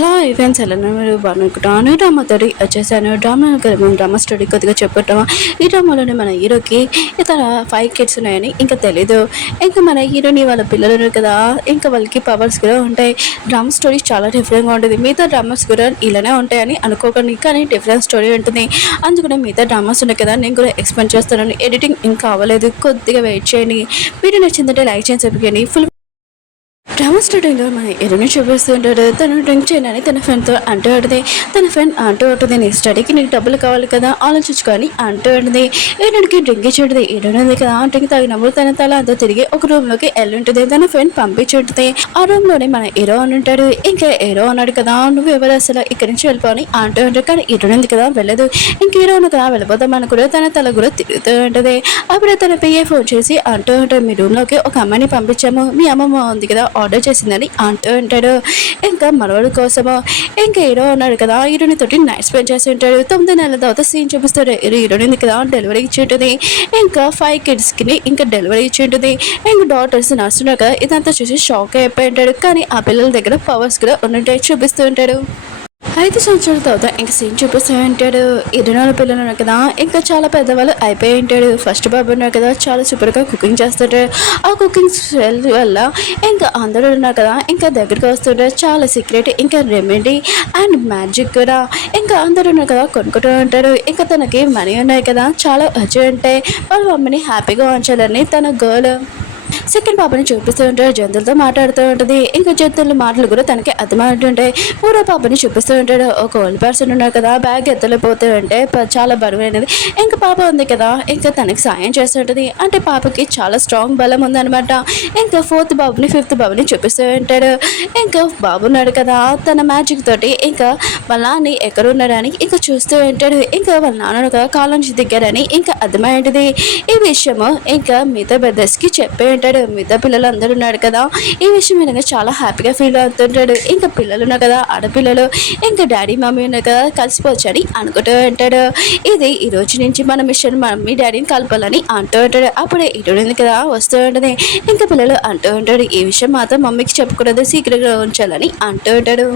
Hello friends, ఎలా మీరు బాగునుకుంటాను. Drama తోటి వచ్చేసాను. డ్రామా స్టోరీ కొద్దిగా చెప్పుకుంటామా. ఈ డ్రామాలోనే మన హీరోకి ఇతర 5 కిడ్స్ ఉన్నాయని ఇంకా తెలీదు. ఇంకా మన హీరోని వాళ్ళ పిల్లలు ఉన్నారు కదా, ఇంకా వాళ్ళకి పవర్స్ కూడా ఉంటాయి. డ్రామా స్టోరీ చాలా డిఫరెంట్గా ఉంటుంది. మిగతా డ్రామాస్ కూడా ఇలానే ఉంటాయని అనుకోకండి, కానీ డిఫరెంట్ స్టోరీ ఉంటుంది. అందుకనే మిగతా డ్రామాస్ ఉన్నాయి కదా, నేను కూడా ఎక్స్ప్లెయిన్ చేస్తాను. ఎడిటింగ్ ఇంకా అవ్వలేదు, కొద్దిగా వెయిట్ చేయండి. వీడియో నచ్చిందంటే లైక్ చేసి చెప్పండి. ఫుల్ డ్రామా స్టార్టింగ్లో మన హీరోని చూపిస్తూ ఉంటాడు. తను డ్రింక్ చేయడానికి తన ఫ్రెండ్తో అంటూ ఉంటుంది. తన ఫ్రెండ్ అంటూ ఉంటుంది, నీ స్టడీకి నీకు డబ్బులు కావాలి కదా, ఆలోచించుకొని అంటూ ఉంటుంది. హీరోనికి డ్రింక్ ఇచ్చేది హీరోని కదా. డ్రింక్ తాగినప్పుడు తన తల అంతా తిరిగి ఒక రూమ్లోకి వెళ్ళి ఉంటుంది. తన ఫ్రెండ్ పంపించుంటుంది. ఆ రూమ్లోనే మన హీరో అని ఉంటాడు. ఇంకా హీరో అన్నాడు కదా, నువ్వు ఎవరు అసలు ఇక్కడి నుంచి వెళ్ళిపోని అంటూ ఉంటాడు. కానీ హీరో ఉంది కదా వెళ్ళదు. ఇంక హీరో కదా వెళ్ళిపోదాం కూడా తన తల కూడా తిరుగుతూ ఉంటుంది. అప్పుడే తన పిఏ ఫోన్ చేసి అంటూ ఉంటాడు, మీ రూమ్లోకి ఒక అమ్మాయిని పంపించాము, మీ అమ్మమ్మ ఉంది కదా ఆర్డర్ చేసిందని అంటూ ఉంటాడు. ఇంకా మనవాడి కోసము ఇంకా హీరో ఉన్నాడు కదా, హీరోని తోటి నైట్ స్పెండ్ చేసి ఉంటాడు. 9 నెలల తర్వాత సీన్ చూపిస్తాడు. హీరోని కదా డెలివరీ ఇచ్చి ఉంటుంది. ఇంకా 5 కిడ్స్కి ఇంకా డెలివరీ ఇచ్చి ఉంటుంది. ఇంకా డాటర్స్ నడుస్తున్నారు కదా, ఇదంతా చూసి షాక్ అయిపోయి ఉంటాడు. కానీ ఆ పిల్లల దగ్గర పవర్స్ కూడా ఉన్నట్టు చూపిస్తూ ఉంటాడు. 5 సంవత్సరాల తర్వాత ఇంకా సీన్ చూపిస్తూ ఉంటాడు. 24 పిల్లలు ఉన్నారు కదా, ఇంకా చాలా పెద్దవాళ్ళు అయిపోయి ఉంటాడు. ఫస్ట్ బాబు ఉన్నారు కదా, చాలా సూపర్గా కుకింగ్ చేస్తుంటాడు. ఆ కుకింగ్ స్మెల్ వల్ల ఇంకా అందరూ ఉన్నారు కదా, ఇంకా దగ్గరికి వస్తుంటారు. చాలా సీక్రెట్ ఇంకా రెమెడీ అండ్ మ్యాజిక్ కూడా ఇంకా అందరూ ఉన్నారు కదా కొనుక్కుంటూ ఉంటారు. ఇంకా తనకి మనీ ఉన్నాయి కదా, చాలా వచ్చి ఉంటాయి. వాళ్ళ మమ్మీని హ్యాపీగా ఉంచాలని తన గర్ల్ సెకండ్ పాపని చూపిస్తూ ఉంటాడు. జంతువులతో మాట్లాడుతూ ఉంటుంది. ఇంకా జంతువుల మాటలు కూడా తనకి అర్థమవుతుంటాయి. మూడో పాపని చూపిస్తూ ఉంటాడు. ఒక ఓల్డ్ పర్సన్ ఉన్నారు కదా, బ్యాగ్ ఎత్తలేపోతూ ఉంటే చాలా బరువైనది. ఇంకా పాప ఉంది కదా, ఇంకా తనకి సాయం చేస్తుంటుంది. అంటే పాపకి చాలా స్ట్రాంగ్ బలం ఉందనమాట. ఇంకా ఫోర్త్ బాబుని ఫిఫ్త్ బాబుని చూపిస్తూ ఉంటాడు. ఇంకా బాబు ఉన్నాడు కదా, తన మ్యాజిక్ తోటి ఇంకా వాళ్ళ నాన్న ఎక్కడున్నాడని ఇంకా చూస్తూ ఉంటాడు. ఇంకా వాళ్ళ నాన్న కదా కాలం నుంచి దిగారని ఇంకా అర్థమైంది. ఈ విషయము ఇంకా మిగతా బ్రదర్స్కి చెప్పే ఉంటాడు. మిగతా పిల్లలు అందరూ ఉన్నాడు కదా, ఈ విషయం వినగా చాలా హ్యాపీగా ఫీల్ అవుతుంటాడు. ఇంకా పిల్లలు ఉన్నారు కదా, ఆడపిల్లలు ఇంకా డాడీ మమ్మీ ఉన్నారు కదా, కలిసిపోవచ్చని అనుకుంటూ ఉంటాడు. ఇది ఈ రోజు నుంచి మన మిషన్ మమ్మీ డాడీని కలపాలని అంటూ ఉంటాడు. అప్పుడే ఇటు కదా వస్తూ ఉంటుంది. ఇంకా పిల్లలు అంటూ ఉంటాడు, ఈ విషయం మాత్రం మమ్మీకి చెప్పకూడదు, సీక్రెట్గా ఉంచాలని అంటూ ఉంటాడు.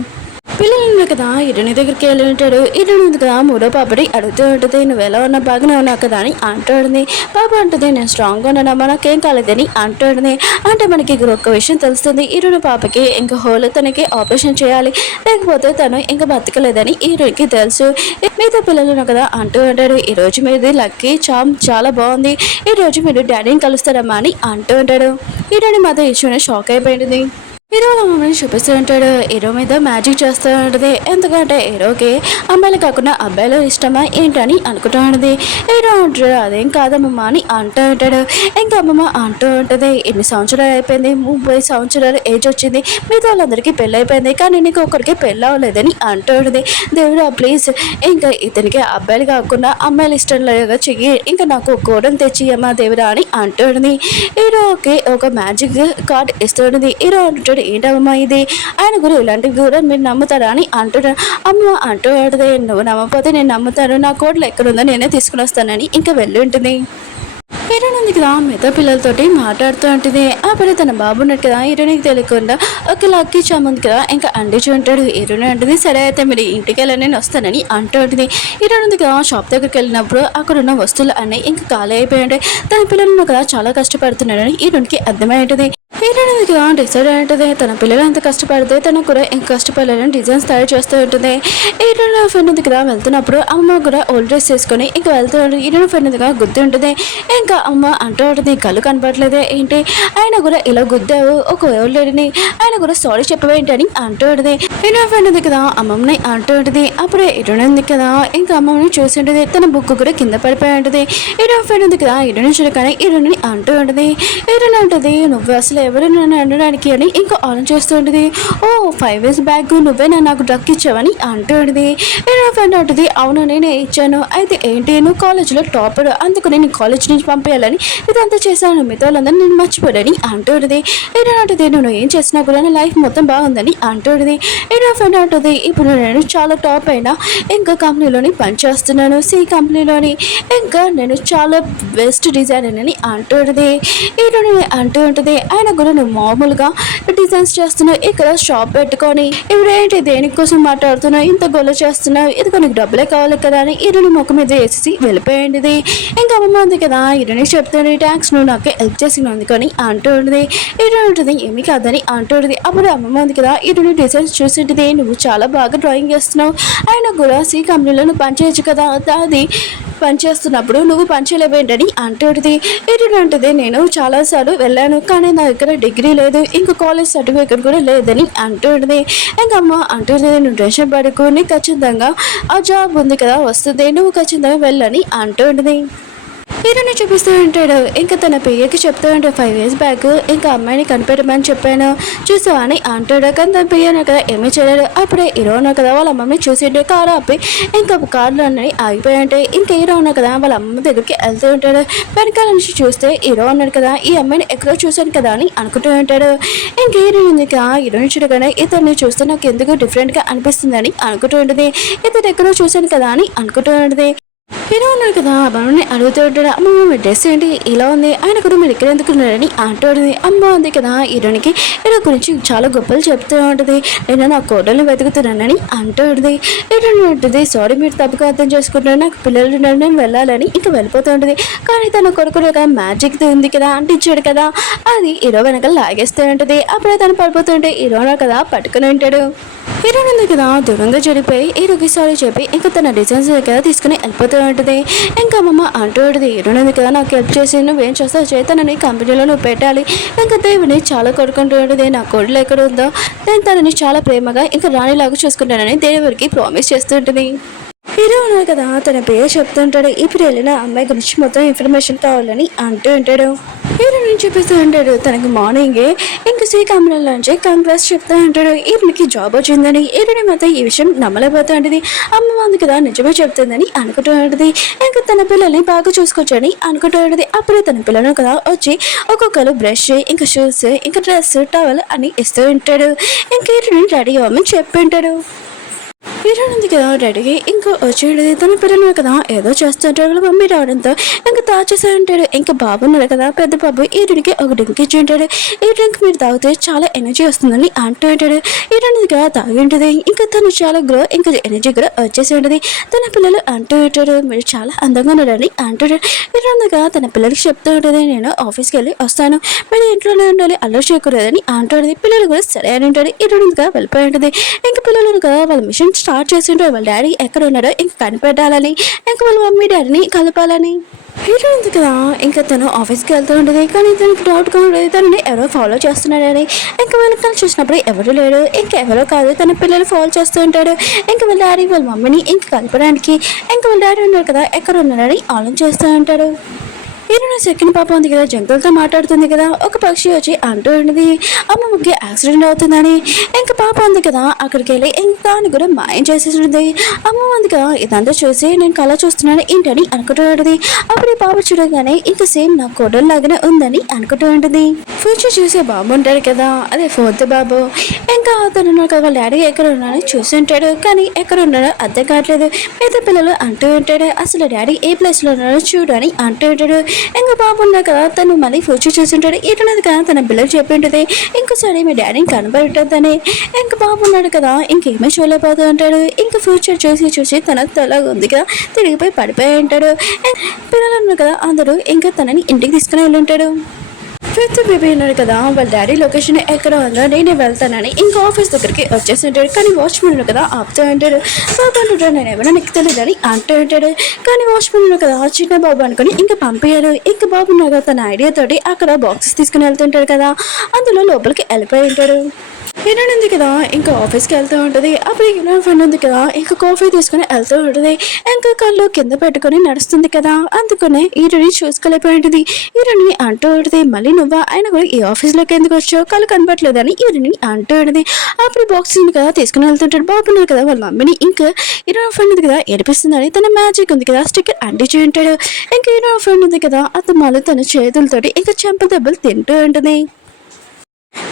పిల్లలు ఉన్నారు కదా, ఇరుని దగ్గరికి వెళ్ళి ఉంటాడు. ఇరుని ఉంది కదా, మూడో పాపడి అడుగుతూ ఉంటుంది, నువ్వు ఎలా ఉన్నా బాగానే ఉన్నావు కదా అని అంటుంది. పాప అంటుంది, నేను స్ట్రాంగ్గా ఉన్నానమ్మా, నాకేం కాలేదని అంటుంది. అంటే మనకి ఒక్క విషయం తెలుస్తుంది, ఇరుని పాపకి ఇంకా హోల్ తనకి ఆపరేషన్ చేయాలి, లేకపోతే తను ఇంకా బతకలేదని ఇరునికి తెలుసు. మిగతా పిల్లలు ఉన్నారు కదా అంటూ ఉంటాడు, ఈ రోజు మీది లక్కీ చామ్ చాలా బాగుంది, ఈ రోజు మీరు డాడీని కలుస్తారమ్మా అని అంటూ ఉంటాడు. ఇరుని మాత్రం ఇచ్చిన షాక్ అయిపోయింది. హీరో మమ్మల్ని చూపిస్తూ ఉంటాడు. హీరో మీద మ్యాజిక్ చేస్తూ ఉంటుంది. ఎందుకంటే హీరోకి అమ్మాయిలు కాకుండా అబ్బాయిలు ఇష్టమా ఏంటని అనుకుంటూ ఉంటుంది. హీరో అంటాడు, అదేం కాదమ్మమ్మ అని అంటూ ఉంటాడు. ఇంకా అమ్మమ్మ అంటూ ఉంటుంది, ఎన్ని సంవత్సరాలు అయిపోయింది, 30 సంవత్సరాలు ఏజ్ వచ్చింది, మిగతా వాళ్ళందరికీ పెళ్ళి అయిపోయింది, కానీ నీకు ఒకరికి పెళ్ళి అవ్వలేదని అంటూ ఉంటుంది. దేవుడా ప్లీజ్ ఇంకా ఇతనికి అబ్బాయిలు కాకుండా అమ్మాయిలు ఇష్టం లేదుగా చెయ్యి, ఇంకా నాకు కోడని తెచ్చియమ్మా దేవుడా అని అంటూ ఉంటుంది. హీరోకి ఒక మ్యాజిక్ కార్డ్ ఇస్తుంది. హీరో అంటాడు, ఏంటమ్మా ఇది, ఆయన కూడా ఇలాంటివి కూడా మీరు నమ్ముతారా అని అంటున్నారు. అమ్మ అంటూ ఉంటుంది, నువ్వు నమ్మకపోతే నేను నమ్ముతాను, నా కోడ్లు ఎక్కడుందో నేనే తీసుకుని వస్తానని ఇంకా వెళ్ళి ఉంటుంది. హీరోయిన్ కదా మిగతా పిల్లలతోటి మాట్లాడుతూ ఉంటుంది. అప్పుడు తన బాబు ఉన్నట్టు కదా, హీరోయిన్కి తెలియకుండా ఒక లక్కీ చాముంది కదా ఇంకా అండిచి ఉంటాడు. హీరోయిన్ అంటుంది, సరే అయితే మీరు ఇంటికి వెళ్ళి నేను వస్తానని అంటూ ఉంటుంది. హీరోయిన్ కదా షాప్ దగ్గరికి వెళ్ళినప్పుడు అక్కడ ఉన్న వస్తువులు అన్నీ ఇంకా ఖాళీ అయిపోయి ఉంటాయి. తన పిల్లలను కదా చాలా కష్టపడుతున్నాడని హీరోయిన్కి అర్థమై ఉంటుంది. హీరోయిన్ కదా డిసైడ్ అయి ఉంటుంది, తన పిల్లలు ఎంత కష్టపడితే తనకు కూడా ఇంకా కష్టపడాలని డిజైన్స్ తయారు చేస్తూ ఉంటుంది. హీరోయిన్ ఫ్రెండ్ దగ్గర వెళ్తున్నప్పుడు అమ్మ కూడా ఓల్డ్ డ్రెస్ చేసుకొని ఇంకా వెళ్తూ ఉంటుంది. హీరోయిన్ ఫ్రెండ్ దగ్గర గుద్ది ఉంటుంది. ఇంకా అమ్మ అంటూ ఉంటుంది, కళ్ళు కనపడలేదే ఏంటి, ఆయన కూడా ఇలా గుద్దావు ఒక ఓల్డ్ లేడీని, ఆయన కూడా సారీ చెప్పవేంటని అంటూ ఉంటుంది. హీరోయిన్ ఫ్రెండ్ ఉంది కదా అమ్మమ్మని అంటూ ఉంటుంది. అప్పుడే హీరోయిన్ ఉంది కదా ఇంకా అమ్మమ్మని చూసి ఉంటుంది. తన బుక్ కూడా కింద పడిపోయి ఉంటుంది. హీరోయిన్ ఫ్రెండ్ ఉంది కదా హీరోయిన్ చూడగానే హీరోయిన్ అంటూ ఉంటుంది. హీరోయిన్ ఉంటుంది, నువ్వు అసలు ఎవరు నన్ను అనడానికి అని ఇంకా ఆన్ చేస్తూ ఉంటుంది. ఓ 5 years బ్యాక్ నువ్వే నాకు డ్రగ్ ఇచ్చావని అంటూ ఉంటుంది. హీరో ఫ్రెండ్ అంటుంది, అవును నేనే ఇచ్చాను, అయితే ఏంటి నువ్వు కాలేజ్లో టాపర్, అందుకని నేను కాలేజ్ నుంచి పంపేయాలని ఇదంతా చేశాను, మిగతా వాళ్ళందరూ నేను మర్చిపోయాలని అంటూ ఉంటుంది. హీరో అంటుంది, నువ్వు ఏం చేసినా కూడా నా లైఫ్ మొత్తం బాగుందని అంటూ ఉంటుంది. హీరో ఫ్రెండ్ అంటుంది, ఇప్పుడు నేను చాలా టాప్ అయినా ఇంకా కంపెనీలోని పనిచేస్తున్నాను, సి కంపెనీలోని, ఇంకా నేను చాలా బెస్ట్ డిజైనర్ అని అంటూ ఉంటుంది. హీరోని అంటూ ఉంటుంది, ఆయన కూడా నువ్వు మామూలుగా డిజైన్స్ చేస్తున్నావు, ఇక్కడ షాప్ పెట్టుకొని ఇప్పుడేంటి దేనికోసం మాట్లాడుతున్నావు, ఇంత గొల్ల చేస్తున్నావు, ఇది నీకు డబ్బులే కావాలి కదా అని ఇరుని ముఖం మీద వేసేసి వెళ్ళిపోయింది. ఇంకా అమ్మమ్మ ఉంది కదా ఇరుని చెప్తుంది థ్యాంక్స్ నువ్వు నాకే హెల్ప్ చేసినందుకు అని అంటూ ఉంటుంది. ఇరు ఉంటుంది ఏమి కాదని అంటూ ఉంటుంది. అప్పుడు అమ్మమ్మ ఉంది కదా ఇరుని డిజైన్స్ చూసింటుంది, నువ్వు చాలా బాగా డ్రాయింగ్ చేస్తున్నావు, అయినా కూడా సి కంపెనీలో నువ్వు పనిచేయచ్చు కదా, అది పనిచేస్తున్నప్పుడు నువ్వు పనిచేయలేవేంటని అంటుంది. ఏంటంటే నేను చాలాసార్లు వెళ్ళాను కానీ నా దగ్గర డిగ్రీ లేదు, ఇంకా కాలేజ్ సర్టిఫికేట్ కూడా లేదని అంటుంది. ఇంకా అమ్మ అంటుంది నువ్వు టెన్షన్ పడుకో, నీకు ఖచ్చితంగా ఆ జాబ్ ఉంది కదా వస్తుంది, నువ్వు ఖచ్చితంగా వెళ్ళని అంటుంది. హీరోని చూపిస్తూ ఉంటాడు. ఇంకా తన పియ్యకి చెప్తూ ఉంటాడు 5 years బ్యాక్ ఇంకా అమ్మాయిని కనిపెట్టమని చెప్పాను చూసావా అని అంటాడు. కానీ తన పియ్యను కదా ఏమీ చేయలేడు. అప్పుడే హీరోను కదా వాళ్ళ అమ్మని చూసిండే కారు ఆపి ఇంకా కార్లు అన్నీ ఆగిపోయి ఉంటాయి. ఇంకా హీరో ఉన్నా కదా వాళ్ళ అమ్మ దగ్గరికి వెళ్తూ ఉంటాడు. వెనకాల నుంచి చూస్తే హీరో ఉన్నాడు కదా ఈ అమ్మాయిని ఎక్కడో చూశాను కదా అని అనుకుంటూ ఉంటాడు. ఇంకా హీరో ఉంది కదా హీరోని చూడగానే ఇతన్ని చూస్తే నాకు ఎందుకు డిఫరెంట్గా అనిపిస్తుందని అనుకుంటూ ఉంటుంది. ఇతను ఎక్కడో చూశాను కదా అని అనుకుంటూ ఉంటుంది. హీరో ఉన్నారు కదా అమ్మని అడుగుతూ ఉంటాడు, అమ్మ మీ డ్రెస్ ఏంటి ఇలా ఉంది, ఆయన కూడా మీరు ఇక్కడ ఎందుకు ఉన్నారని అంటుంది. అమ్మ ఉంది కదా హీరోనికి హీరో గురించి చాలా గొప్పలు చెప్తూ ఉంటుంది. నేను నా కోడల్ని వెతుకుతున్నానని అంటుంది. హీరో ఉంటుంది సారీ మీరు తప్పుగా అర్థం చేసుకుంటున్నాను, నాకు పిల్లలు నేను వెళ్ళాలని ఇంకా వెళ్ళిపోతూ ఉంటుంది. కానీ తన కొడుకు మ్యాజిక్ ఉంది కదా అంటించాడు కదా అది హీరో వెనకాల లాగేస్తూ ఉంటుంది. అప్పుడే తను పడిపోతుంటే హీరోనా కదా పట్టుకుని ఉంటాడు. హీరో ఉంది కదా దూరంగా చెడిపోయి హీరోకి సారీ చెప్పి ఇంకా తన డిజైన్స్ కదా తీసుకుని వెళ్ళిపోతూ ఉంటుంది. ఇంకా అమ్మమ్మ అంటూ ఉంటుంది హీరో ఉంది కదా నాకు హెల్ప్ చేసి నువ్వేం చేస్తావు చేతనని కంపెనీలో నువ్వు పెట్టాలి. ఇంకా దేవుని చాలా కొడుకుంటూ ఉంటుంది, నా కోడలు ఎక్కడ ఉందో నేను తనని చాలా ప్రేమగా ఇంకా రాణిలాగా చూసుకుంటానని దేవుడికి ప్రామిస్ చేస్తూ ఉంటుంది. హీరో ఉన్నారు కదా తన పేరు చెప్తుంటాడు. ఇప్పుడు వెళ్ళిన అమ్మాయి గురించి మొత్తం ఇన్ఫర్మేషన్ కావాలని అంటూ ఉంటాడు. హీరో నుంచి చూపిస్తూ ఉంటాడు తనకి మార్నింగే ఇంకా సి కంపెనీల నుంచి కాంగ్రెస్ చెప్తూ ఉంటాడు ఈయనకి జాబ్ వచ్చిందని. హీరోని మాత్రం ఈ విషయం నమ్మలేకపోతూ ఉంటుంది. అమ్మ ఉంది కదా నిజమే చెప్తుందని అనుకుంటూ ఉంటుంది. ఇంకా తన పిల్లల్ని బాగా చూసుకోవచ్చని అనుకుంటూ ఉంటుంది. అప్పుడే తన పిల్లలను కదా వచ్చి ఒక్కొక్కరు బ్రష్ ఇంకా షూస్ ఇంకా డ్రెస్ టవల్ అని ఇస్తూ ఉంటాడు. ఇంకా హీరోని రెడీ అవ్వమని చెప్పి ఉంటాడు. హీరో ఉంది కదా రెడీగా ఇంకా వచ్చేది తన పిల్లలు కదా ఏదో చేస్తుంటాడు. వాళ్ళ మమ్మీ రావడంతో ఇంకా తాచేసా ఉంటాడు. ఇంకా బాబు ఉన్నాడు కదా పెద్ద బాబు ఈ డ్రింక్ ఒక డ్రింక్ ఇచ్చి ఉంటాడు. ఈ డ్రింక్ మీరు తాగితే చాలా ఎనర్జీ వస్తుందని అంటూ ఉంటాడు. హీరో ఉంది కదా తాగి ఉంటుంది. ఇంకా తను చాలా గ్రో ఇంకా ఎనర్జీ కూడా వచ్చేసి ఉంటుంది. తన పిల్లలు అంటూ ఉంటాడు మీరు చాలా అందంగా ఉన్నారని అంటాడు. హీరో ఉంది కదా తన పిల్లలకి చెప్తూ ఉంటుంది నేను ఆఫీస్కి వెళ్ళి వస్తాను, మీరు ఇంట్లోనే ఉండాలి అల్లరి చేయకూడదని అంటుంది. పిల్లలు కూడా సరే అని ఉంటాడు. హీరో ఉంది కదా వెళ్ళిపోయి ఉంటుంది. ఇంకా పిల్లలు కదా వాళ్ళ మిషన్ స్టార్ట్ చేసిండ్రు వాళ్ళ డాడీ ఎక్కడ ఉన్నాడో ఇంకా కనిపెట్టాలని ఇంకా వాళ్ళ మమ్మీ డాడీని కలపాలని. హీరో ఉంది కదా ఇంకా తను ఆఫీస్కి వెళ్తూ ఉంటుంది. కానీ తనకి డౌట్గా ఉంటుంది తనని ఎవరో ఫాలో చేస్తున్నాడని. ఇంకా వాళ్ళకి తను చూసినప్పుడు ఎవరు లేడు ఇంకా ఎవరో కాదు తన పిల్లలు ఫాలో చేస్తూ ఉంటాడు. ఇంకా వాళ్ళ డాడీ వాళ్ళ మమ్మీని ఇంకా కలపడానికి ఇంకా వాళ్ళ డాడీ ఉన్నారు కదా ఎక్కడ ఉన్నాడని ఆలోచిస్తూ ఉంటాడు. హీరోయిన్ సెకండ్ పాప ఉంది కదా జంతువులతో మాట్లాడుతుంది కదా ఒక పక్షి వచ్చి అంటూ ఉంటుంది అమ్మమ్మకి యాక్సిడెంట్ అవుతుందని. ఇంకా పాప ఉంది కదా అక్కడికి వెళ్ళి ఇంకా కూడా మాయం చేసేస్తుంది. అమ్మ ఉంది కదా ఇదంతా చూసి నేను కళ చూస్తున్నాను ఏంటని అనుకుంటూ ఉంటుంది. అప్పుడు ఈ పాప చూడగానే ఇంకా సేమ్ నా కోడలు లాగానే ఉందని అనుకుంటూ ఉంటుంది. ఫ్యూచర్ చూసే బాబు ఉంటాడు కదా అదే 4th బాబు. ఇంకా అతను కదా వాళ్ళ డాడీ ఎక్కడ ఉన్నాడని చూసి ఉంటాడు కానీ ఎక్కడ ఉన్నాడో అర్థం కావట్లేదు. పెద్ద పిల్లలు అంటూ ఉంటాడు అసలు డాడీ ఏ ప్లేస్లో ఉన్నాడో చూడని అంటూ ఉంటాడు. ఇంకా బాబు ఉన్నా కదా తను మళ్ళీ ఫ్యూచర్ చూస్తుంటాడు. ఇటున్నది కదా తన పిల్లలు చెప్పి ఉంటుంది ఇంకోసారి మీ డాడీని కనబడుతుందని. ఇంకా బాబు ఉన్నాడు కదా ఇంకేమీ చూడలేకపోతూ ఉంటాడు. ఇంకా ఫ్యూచర్ చూసి తన తల ఉంది కదా తిరిగిపోయి పడిపోయి ఉంటాడు. పిల్లలు ఉన్నారు కదా అందరూ ఇంకా తనని ఇంటికి తీసుకుని వెళ్ళి ఉంటాడు. 5th బేబీ ఉన్నాడు కదా వాళ్ళ డాడీ లొకేషన్ ఎక్కడ ఉందో నేనే వెళ్తానని ఇంకా ఆఫీస్ దగ్గరికి వచ్చేసి ఉంటాడు. కానీ వాచ్మెన్ కదా ఆపుతూ ఉంటాడు. బాబు అంటుంటాడు నేను ఎవరైనా నీకు తెలియదని అంటూ ఉంటాడు. కానీ వాచ్మెన్ కదా చిన్న బాబు అనుకుని ఇంకా పంపించారు. ఇంకా బాబు ఉన్నాడు తన ఐడియా తోటి అక్కడ బాక్సెస్ తీసుకుని వెళ్తుంటాడు కదా అందులో లోపలికి వెళ్ళిపోయి ఉంటాడు. హీరోయిన్ ఉంది కదా ఇంకా ఆఫీస్కి వెళ్తూ ఉంటుంది. అప్పుడు హీరోయిన్ ఫ్రెండ్ ఉంది కదా ఇంకా కాఫీ తీసుకుని వెళ్తూ ఉంటుంది. ఇంకా కళ్ళు కింద పెట్టుకుని నడుస్తుంది కదా అందుకనే హీరోయిన్ చూసుకోలేకపోయి ఉంటుంది. హీరోయిన్ అంటూ ఉంటుంది మళ్ళీ నువ్వా ఆయన కూడా ఈ ఆఫీస్లోకి ఎందుకు వచ్చావు కళ్ళు కనపట్లేదని హీరోయిన్ అంటూ ఉంటుంది. అప్పుడు బాక్స్ ఉంది కదా తీసుకుని వెళ్తుంటాడు. బాగున్నారు కదా వాళ్ళ మమ్మీని ఇంకా హీరోయిన్ ఫ్రెండ్ ఉంది కదా ఏడిపిస్తుందని తన మ్యాజిక్ ఉంది కదా స్టిక్కర్ అంటించి ఉంటాడు. ఇంకా హీరోయిన్ ఫ్రెండ్ ఉంది కదా అతను మళ్ళీ తన చేతులతోటి ఇంకా చెంప దెబ్బలు తింటూ ఉంటుంది.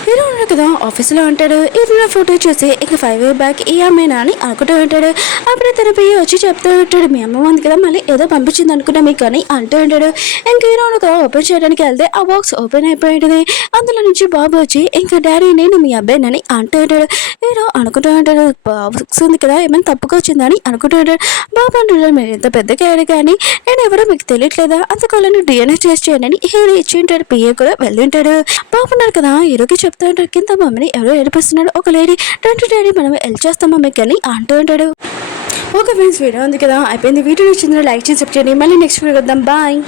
హీరో ఉన్నాడు కదా ఆఫీస్లో ఉంటాడు. హీరోయిన్ ఫోటో చూసి ఇక 5 ఇయర్ బ్యాక్ ఈ అమ్మాయినా అని అనుకుంటూ ఉంటాడు. అప్పుడు తన పియ్యి వచ్చి చెప్తూ ఉంటాడు, మీ అమ్మ ఉంది కదా మళ్ళీ ఏదో పంపించింది అనుకున్నా మీకు అని అంటూ ఉంటాడు. ఇంక హీరో కదా ఓపెన్ చేయడానికి వెళ్తే ఆ బాక్స్ ఓపెన్ అయిపోయింది. అందులో నుంచి బాబు వచ్చి ఇంకా డాడీ నేను మీ అబ్బాయినని అంటూ ఉంటాడు. హీరో అనుకుంటూ ఉంటాడు, బాక్స్ ఉంది కదా ఏమైనా తప్పుగా వచ్చిందని అనుకుంటూ ఉంటాడు. బాబు అంటాడు, మీరు ఎంత పెద్దగా అయ్యాడు కానీ నేను ఎవరో మీకు తెలియట్లేదా, అంతకాలను డిఎన్ఏ టెస్ట్ చేయండి హీరో ఇచ్చి ఉంటాడు. పిఏ కూడా వెళ్ళింటాడు. బాగున్నాడు కదా హీరోకి చెప్తూ ఉంటాడు, కింద మమ్మీని ఎవరో ఏడిపిస్తున్నాడు ఒక లేడీ, డాడీ మనం హెల్ప్ చేస్తాం మమ్మీకి అని అంటూ ఉంటాడు. ఓకే ఫ్రెండ్స్, వీడియో ఉంది కదా అయిపోయింది. వీడియో నచ్చిందో లైక్ చేసి సబ్స్క్రైబ్ చేయండి. మళ్ళీ నెక్స్ట్ వీడియో వద్దాం. బాయ్.